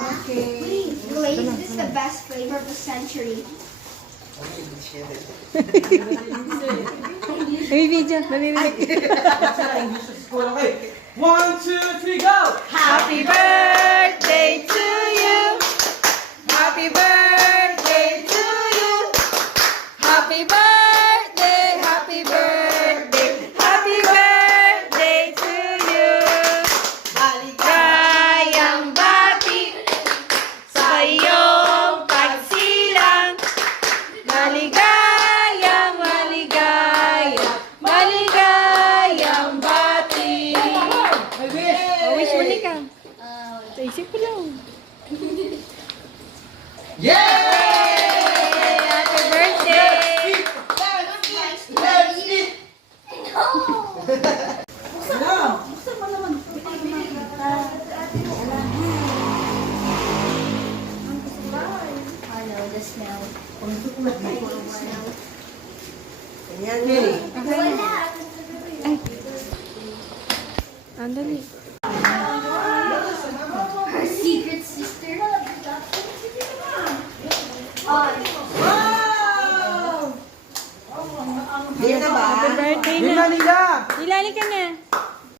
Okay. Glaze is the best flavor of the century. May video. Narinig. 1, 2, 3, go! Happy birthday to you. Happy birthday to you. Happy birthday, happy birthday, happy birthday to you. Maligayang bati sa iyong pagsilang. Maligayang, maligayang, maligayang bati. Wish mo ka. Sa isip ko lang. Yeah! Happy birthday! Let's eat! Hello, the smell. Yan eh. Wala. Andali. Her secret sister. Yan na ba? Happy birthday Yun na. na nila! Ilali ka na.